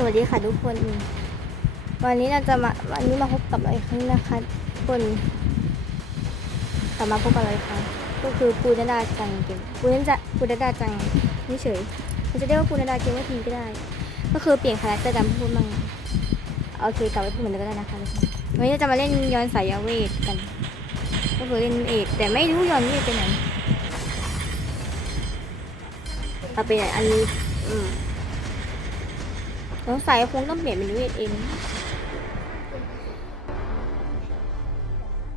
สวัสดีค่ะทุกคน วันนี้เราจะมาวันนี้มาพบกับเราอีกครั้งนะคะทุกคนกลับมาพบกับเราอีกครั้งก็คือปูนาดาจังเกมปูนาดาปูนาดาจังนี่เฉยมันจะเรียกว่าปูนาดาเกมว่าทีก็ได้ ก็คือเปลี่ยนคาแรคเตอร์การพูดมั่งโอเคกลับไปพูดเหมือนเดิมก็ได้นะคะวันนี้เราจะมาเล่นย้อนสายเวทกัน ก็คือเล่นเอกแต่ไม่รู้ย้อนเวทไปไหนเอาไปไหนอันนี้อืม สงสัยคงต้องเปลี่ยนเป็นเวทเอง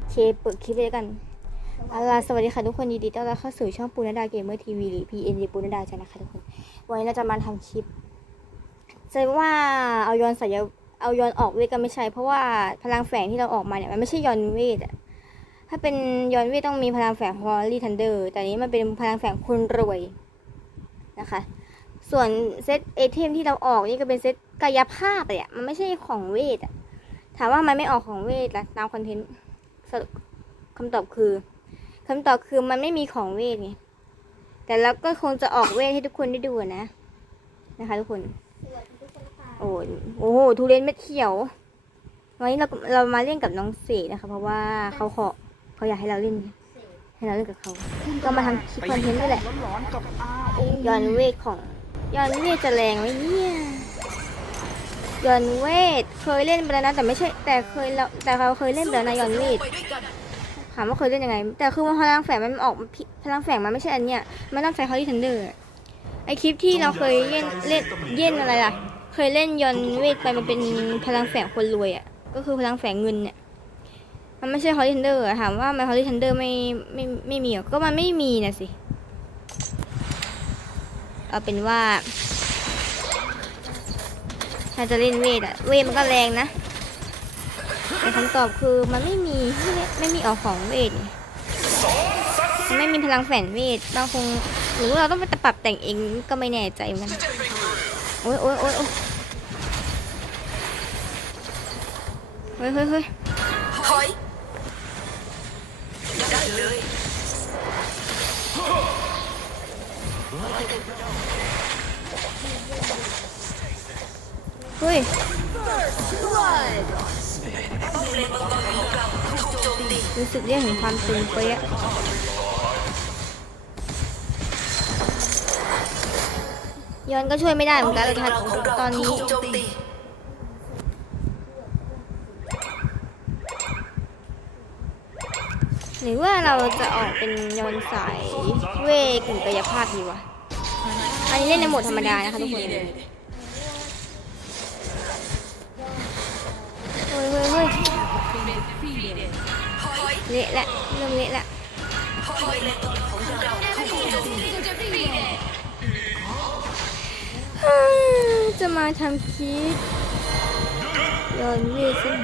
เคเปิดคลิปเลยกันอาล่ะสวัสดีค่ะทุกคนยินดีต้อนรับเข้าสู่ช่องปูนดาเกมเมอร์ทีวีหรือ PNG ปูนดาจ้ะนะคะทุกคน วันนี้เราจะมาทำคลิปจะว่าเอาย้อนสายเอาย้อนออกเวทก็ไม่ใช่ เพราะว่าพลังแฝงที่เราออกมาเนี่ยมันไม่ใช่ย้อนเวทอะถ้าเป็นย้อนเวทต้องมีพลังแฝงฮอลลี่ทันเดอร์แต่นี้มันเป็นพลังแฝงคนรวยนะคะ ส่วนเซตเอเทมที่เราออกนี่ก็เป็นเซตกายภาพเลยอะมันไม่ใช่ของเวทอะถามว่ามันไม่ออกของเวทล่ะตามคอนเทนต์สรุปคำตอบคือคำตอบคือมันไม่มีของเวทไงแต่เราก็คงจะออกเวทให้ทุกคนได้ดูอะนะนะคะ ทุกคนโอ้โหโอ้โหทุเรียนเม็ดเขียววันนี้เราเรามาเล่นกับน้องเสกนะคะ เพราะว่าเขาขอเขาอยากให้เราเล่นให้เราเล่นกับเขาก็มาทำคลิปคอนเทนต์ด้วยแหละร้อนๆกับ RO ย้อนเวทของ ยอนเวทจะแรงไหมเนี่ยยอนเวทเคยเล่นไปแล้วนะแต่ไม่ใช่แต่เคยเราแต่เราเคยเล่นไปแล้วนะยอนเวทถามว่าเคยเล่นยังไง แต่คือพลังแฝงมันออกพลังแฝงมันไม่ใช่อันเนี้ยมันต้องใช้ฮอลลี่ทันเดอร์ไอคลิปที่เราเคยเล่นเล่นเล่นอะไรล่ะ เคยเล่นยอนเวทไปมันเป็นพลังแฝงคนรวยอะก็คือพลังแฝงเงินเนี่ยมันไม่ใช่ฮอลลี่ทันเดอร์ถามว่ามันฮอลลี่ทันเดอร์ไม่ไม่ไม่มีหรอก็มันไม่มีนะสิ เอาเป็นว่าถ้าจะเล่นเวทอะเวทมันก็แรงนะ แต่คำตอบคือมันไม่มีไม่ไม่มีออกของเวทไมันไม่มีพลังแฝงเวทบางคงหรือเราต้องไปปรับแต่งเองก็ไม่แน่ใจเหมือนกันโอ้ยโอ้ยโอ้ยโอ้ยเฮ้ยเฮ้ยเฮ้ย เฮ้ยรู้สึกเรียกถึงความตึงเป๊ะย้อนก็ช่วยไม่ได้เหมือนกันเลยค่ะตอนนี้ ถูกโจมตี หรือว่าเราจะออกเป็นยนต์สายเวกึ่งกายภาพดีวะ อันนี้เล่นในโหมดธรรมดานะคะทุกคนเฮ้ยเฮ้ยเฮ้ยเละละเริ่มเละละจะมาทำคลิปยนต์เวทซึ่ง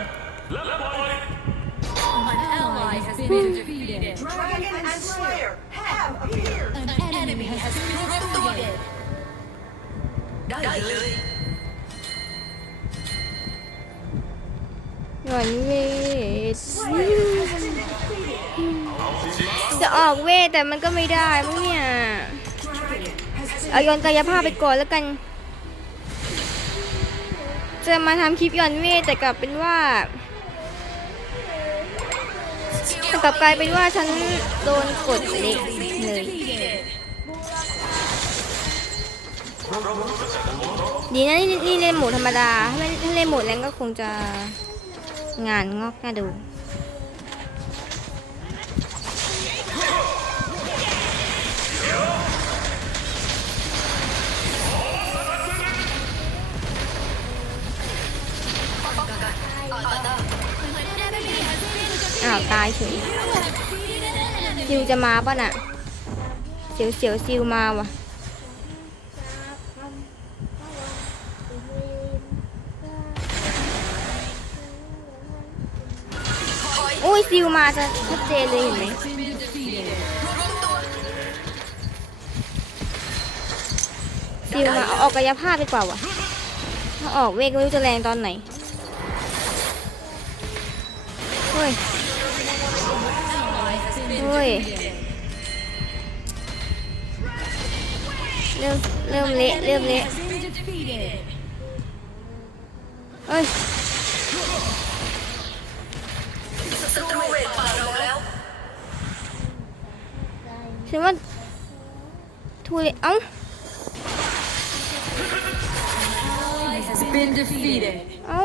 Dragon and Slayer have appeared ได้เลยยนต์เวทจะออกเวทแต่มันก็ไม่ได้มั้งเนี่ยเอายนต์กายภาพไปก่อนแล้วกัน จะมาทำคลิปย้อนเวทแต่กลับเป็นว่าแต่ กลับกลายเป็นว่าฉันโดนกดเล็กเลยดีนะนี่เล่นโหมดธรรมดา ถ้าไม่ถ้าเล่นโหมดแรงก็คงจะงานงอกน่าดู จะมาป่ะน่ะ เสียวเสียวซิวมาว่ะอุ้ยซิวมาจะชัดเจนเลยเห็นไหมซิวมาเอาออกกายภาพดีกว่าวะถ้าออกเวกไม่รู้จะแรงตอนไหน เฮ้ย เฮ้ย เริ่มเริ่มเละเริ่มเละ เอ้ย ศัตรูเวทป่าเราแล้ว ฉันว่าทุเรเอ้า has been defeated เอ้า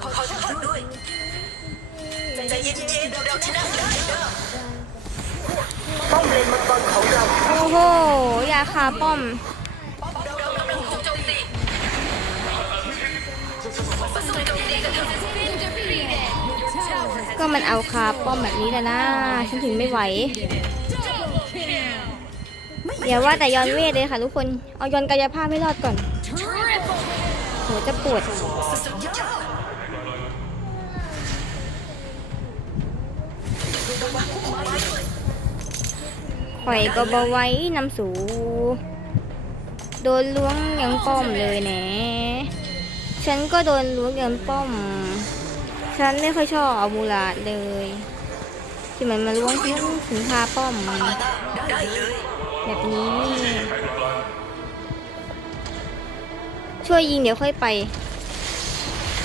ขอขอโทษด้วยใจเย็นๆเราชนะได้ อ้โห ยาคาป้อม ก็มันเอาคาป้อมแบบนี้แหละนะฉันถึงไม่ไหว อย่าว่าแต่ยอนเวทเลยค่ะทุกคน เอายอนกายภาพให้รอดก่อนโหจะปวด ข่อยก็บาไว้นำสูโดนล้วงยังป้อมเลยแหนะฉันก็โดนล้วงยังป้อม ฉันไม่ค่อยชอบเอามูลาเลย ที่มันมาล้วงถึงถึงคาป้อม แบบนี้ ช่วยยิงเดี๋ยวค่อยไป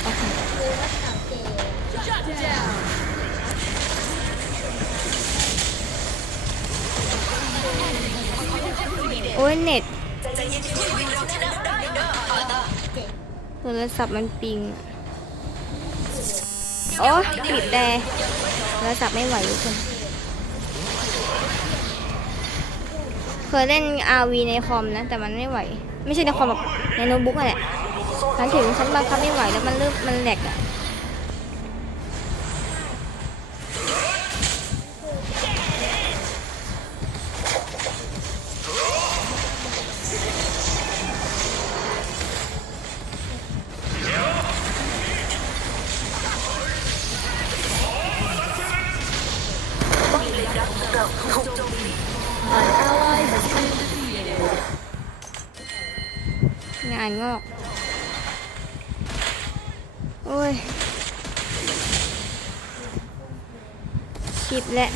โอเค โอ้ยเน็ตโทรศัพท์มันปิงโอ้ปิดแต่โทรศัพท์ไม่ไหวทุกคนเคยเล่น RV ในคอมนะ แต่มันไม่ไหว ไม่ใช่ในคอมแบบในโน้ตบุ๊กอะแหละฉันถึงฉันบังคับไม่ไหวแล้วมันเริ่มมันแหลกอะานงอก โอ้ยชิปแหละ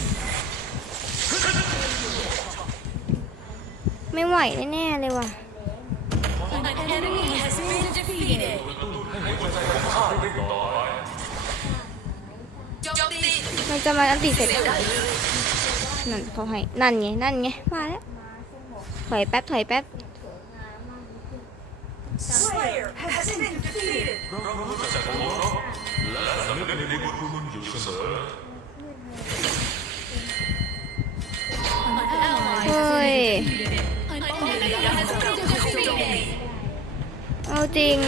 ไม่ไหวแน่เลยว่ะมันจะมาอันติเสร็จได้เลยนั่นเขาให้ นั่นไง นั่นไง มาแล้ว ถอยแป๊บ ถอยแป๊บ Slayer has been defeated เฮ้อาจริง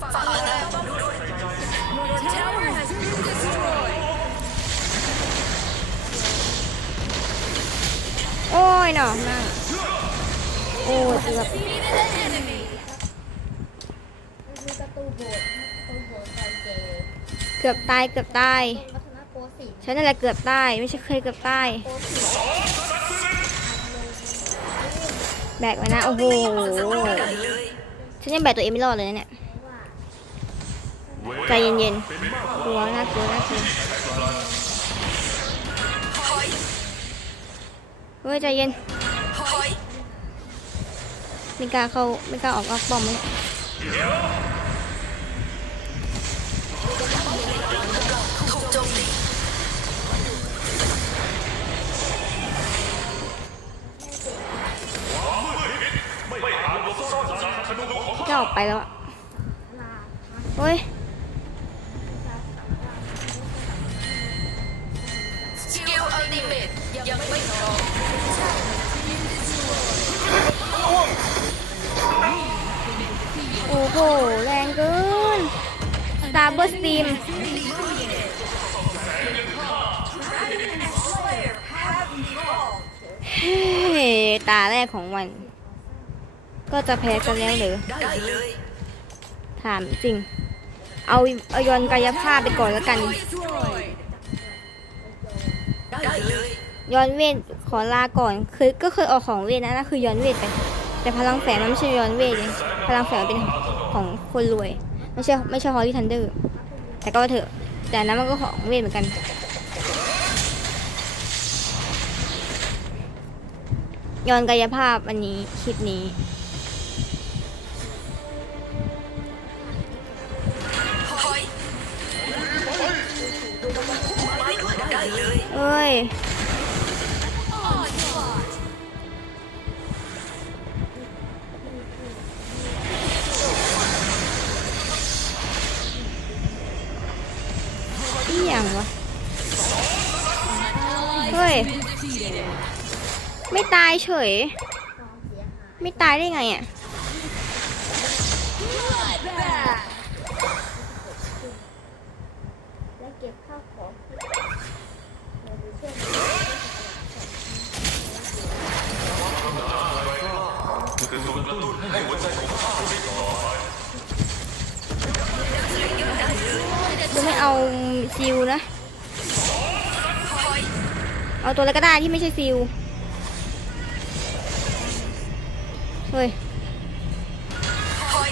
ฝากอาตาป้อมด้วยโอ้ยหนอนั่งโอ้ยเกือบมีประตูโบสถ์ประตู โบสถ์ตอนเกือบตายเกือบตายวัฒนโกสินทร์ฉันนั่นแหละเกือบตายไม่ใช่เคยเกือบตายแบกไว้นะโอ้โหฉันยังแบกตัวเองไม่รอดเลยเนี่ยใจเย็นๆกลัวน่ากลัวน่ากลัวเฮ้ยใจเย็น ไม่กล้าเข้าไม่กล้าออกนอกป้อมเลยถูกโจมตีจะออกไปแล้วอะเฮ้ย กของวัน ก็จะแพ้กันแล้วเหรือถามจริง เอาเอายอนกายภาพไปก่อนแล้วกันย้อนเวทขอลาก่อนคือก็เคยออกของเวทนะนั่นคือย้อนเวทไป แต่พลังแฝงมันไม่ใช่ย้อนเวทเลยพลังแฝงเป็นของคนรวย ไม่ใช่ไม่ใช่ฮอลลี่ทันเดอร์แต่ก็เถอะ แต่นนั้นมันก็ของเวทเหมือนกัน ยนกายภาพอันนี้คลิปนี้ เอ้ย อีอย่างวะ เฮ้ย ไม่ตายเฉย ไม่ตายได้ไงอะแล้วเก็บข้าวของเราดูเชื่อมกูไม่เอาซิลนะ เอาตัวอะไรก็ได้ที่ไม่ใช่ซิล Ui. Thôi,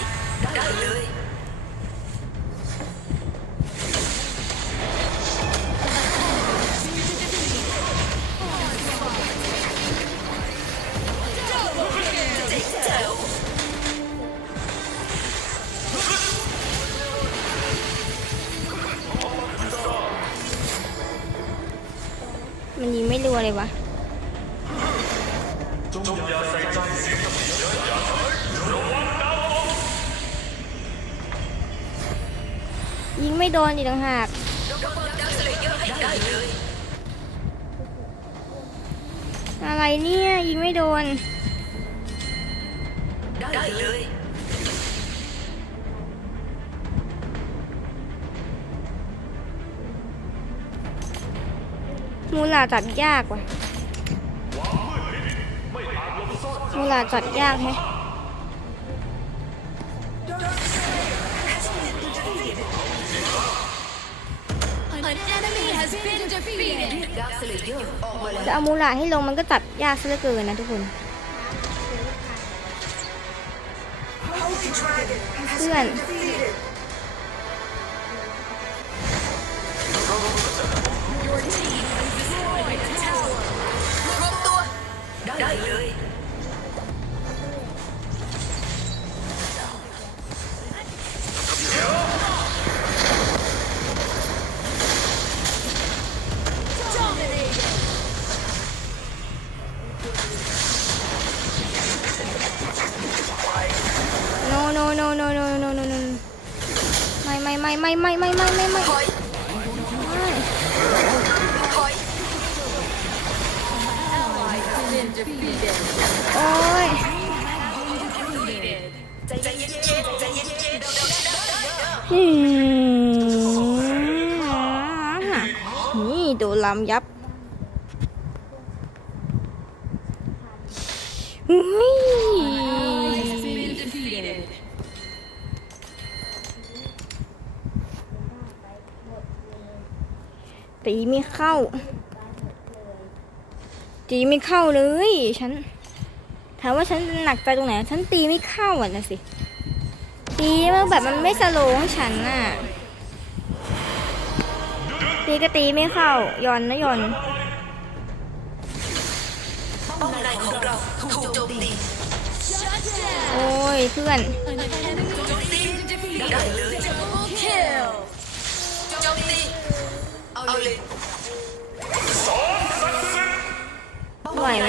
ต่างหากได้เลยอะไรเนี่ย ยิงไม่โดน ได้เลยมูลาจัดยากว่ะมูลาจัดยากแฮะ จะเอามูลาให้ลงมันก็จับยากซะเหลือเกินนะทุกคนเพื่อน นี่ดนลำยับอุ้ยตีไม่เข้า ตีไม่เข้าเลย ฉัน ถามว่าฉันหนักใจตรงไหน ฉันตีไม่เข้าอะนะสิ ตีมันแบบมันไม่สโลงฉันน่ะ ตีก็ตีไม่เข้าย่อนนะย่อนโอ้ยเพื่อนไหวไหม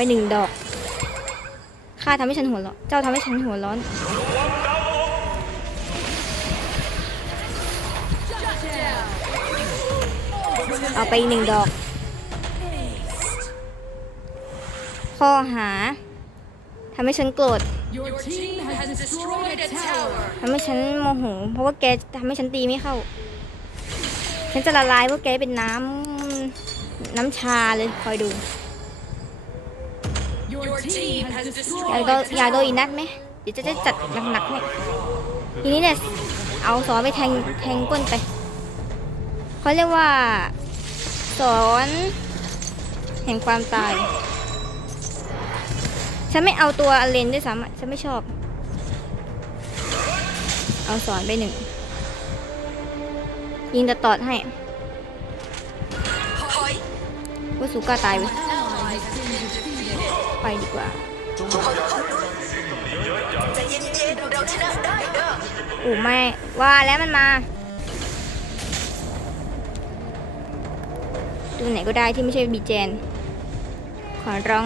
ไปหนึ่งดอก ข้าทำให้ฉันหัวร้อน เจ้าทำให้ฉันหัวร้อน เอาไปอีกหนึ่งดอก ข้อหาทำให้ฉันโกรธ Your team has destroyed a tower. ทำให้ฉันโมโห เพราะว่าแกทำให้ฉันตีไม่เข้า ฉันจะละลายพวกแกเป็นน้ำน้ำชาเลยคอยดู Your team has อยาก destroyed โดน a อยากโดน tower. อีนัดไหมเดี๋ยวจะได้จัดหนักๆให้ทีนี้เนี่ยเอาสอนไปแทงแทงก้นไปเขาเรียกว่า สอนแห่งความตาย ฉันไม่เอาตัวอเลนด้วยซ้ำอะฉันไม่ชอบ เอาสอนไปหนึ่ง ยิงตะตอดให้คอยว่าสูก้าตายไป Ally has been defeated. ไปดีกว่าขอโทษด้วยใจเย็นๆเราชนะได้เด้ออูไม่ว่าแล้วมันมาดูไหนก็ได้ที่ไม่ใช่บีเจน ขอร้อง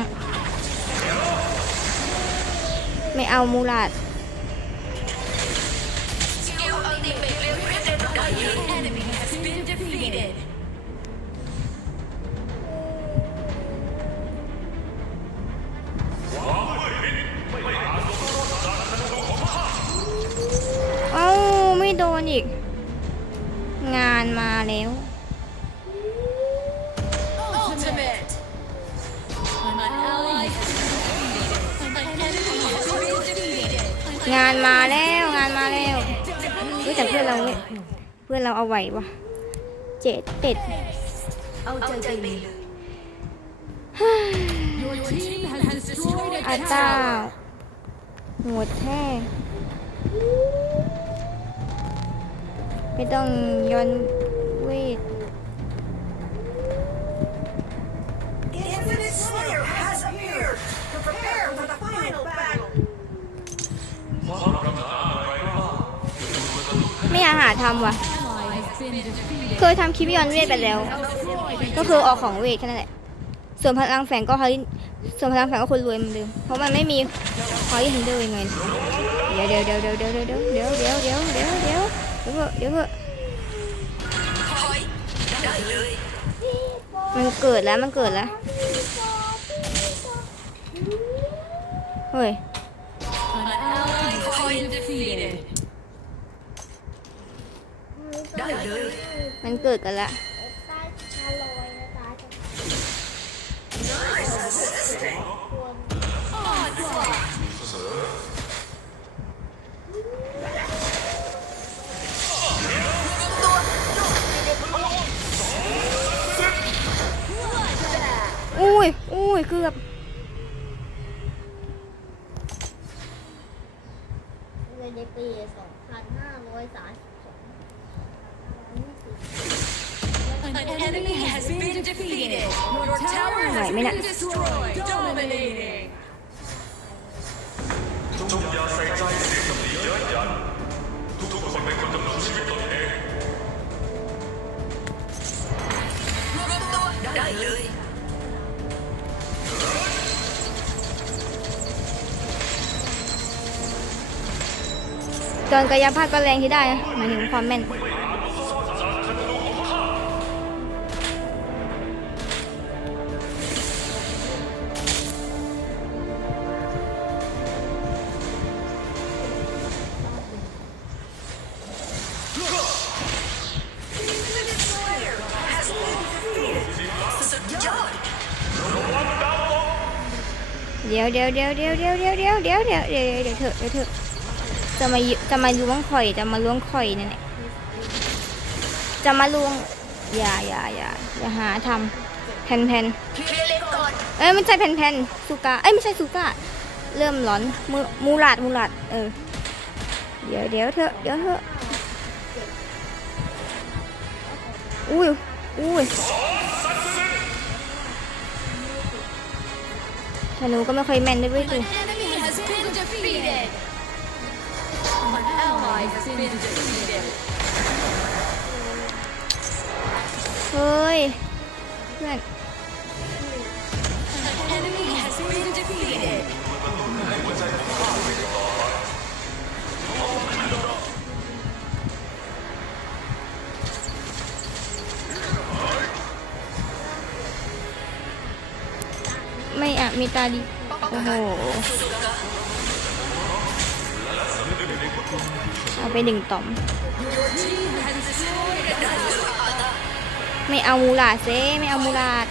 ไม่เอามูลาด งานมาแล้ว Ultimate. An ally has been defeated. An enemy has been defeated. งานมาแล้วงานมาแล้วเฮ้ยแต่เพื่อนเราไม่เพื่อนเราเอาไหววะเจ็ดเป็ดเอาใจไปเลย Your team has destroyed อา a ต้า tower. หัวแท้ ไม่ต้องย้อนเวท Infinite Slayer has appeared to prepare for the final battle ไม่อยากหาทำว่ะ Ally has been defeated. เคยทำคลิปย้อนเวทไปแล้ว ก็คือออกของเวทแค่นั้นแหละ ส่วนพลังแฝงก็ฮอลิส่วนพลังแฝงก็คนรวยเหมือนเดิม เพราะมันไม่มีฮอลิทันเดอร์ยังไง เดี๋ยวเดี๋ยวเดี๋ยวเดี๋ยวเดี๋ยวเดี๋ยวเดี๋ยวเดี๋ยวเดี๋ยวเดี๋ยวเดี๋ ยกเถอมันเกิดแล้วมันเกิดแล้ว เฮ้ยมันเกิดกันละ จนกายภาพก็แรงที่ได้นะหมายถึงความแม่นสุดยอดเดี๋ยวเดี๋ยวเดี๋ยวเดี๋ยวเดี๋ยวเดี๋ยวเดี๋ยวเดี๋ยวเดี๋ยวเดี๋ยวเดี๋ยวเถอะเดี๋ยวเถอะ จะมาจะมาล้วงข่อยจะมาล้วงข่อยนั่นแหละจะมาล้วงอย่าอย่าอย่าอย่าหาทำแผ่นแผ่นเอ้ยไม่ใช่แผ่นแผ่นสุกาเอ้ยไม่ใช่สุกาเริ่มร้อนมูมูลาดมูลาดเออเดี๋ยวเดี๋ยวเถอะเดี๋ยวเถอะอุ้ยอุ้ยธนูก็ไม่ค่อยแม่นด้วยเวยกู An enemy has been defeated. An ally has been defeated. เฮ้ยเพื่อน An enemy has been defeated. ไม่อะมีตาดี โอ้โห เอาไปหนึ่งต่อม ไม่เอามูลาดเซไม่เอามูลาด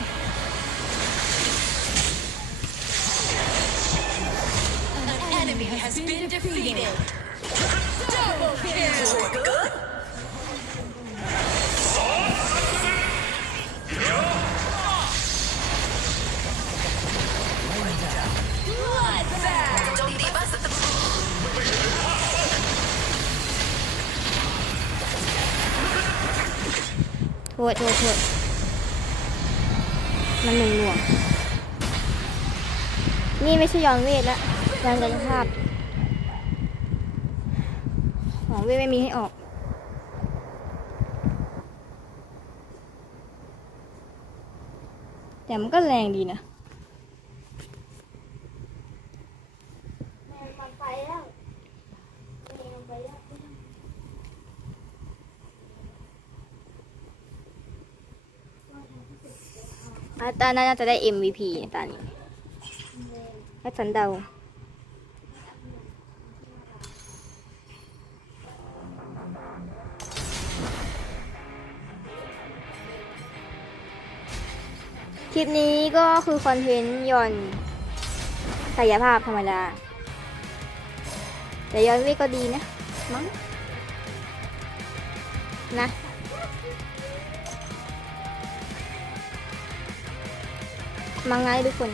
ษโทษโทษมันหน่วงหน่วง นี่ไม่ใช่ย้อนเวทละย้อนกายภาพ ของเวทไม่มีให้ออกแต่มันก็แรงดีนะ แม่มันไปแล้วแม่มันไปแล้ว อา ตาน่าจะได้ MVP ในตานี้ถ้ฉันเดา คลิปนี้ก็คือคอนเทนต์ย่อนกายภาพธรรมดา แต่ย้อนวิก็ดีนะ มั้ง นะ มังไงทุกคน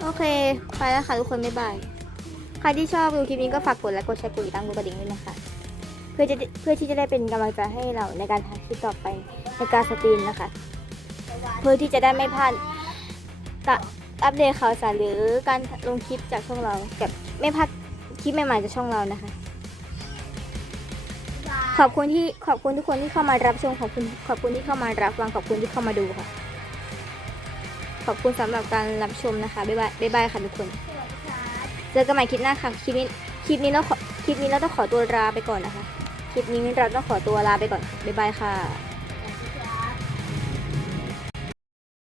โอเค ไปแล้วค่ะทุกคนบ๊ายบาย ใครที่ชอบดูคลิปนี้ก็ฝากกดไลค์กดแชร์กดติดตามกดกระดิ่งด้วยนะคะ เพื่อจะเพื่อที่จะได้เป็นกำลังใจให้เราในการทำคลิปต่อไปในการสตรีมนะคะ เพื่อที่จะได้ไม่พลาดกะอัปเดตข่าวสารหรือการลงคลิปจากช่องเราแบบไม่พลาดคลิปใหม่ๆจากช่องเรานะคะ ขอบคุณที่ขอบคุณทุกคนที่เข้ามารับชมขอบคุณขอบคุณที่เข้ามารับฟังขอบคุณที่เข้ามาดูค่ะ ขอบคุณสำหรับการรับชมนะคะบ๊ายบายบ๊ายบายค่ะทุกคนสวัสดีครับเจอกันใหม่คลิปหน้าค่ะคลิปนี้คลิปนี้เราขอคลิปนี้เราต้องขอตัวลาไปก่อนนะคะ คลิปนี้เราต้องขอตัวลาไปก่อนค่ะบ๊ายบายค่ะ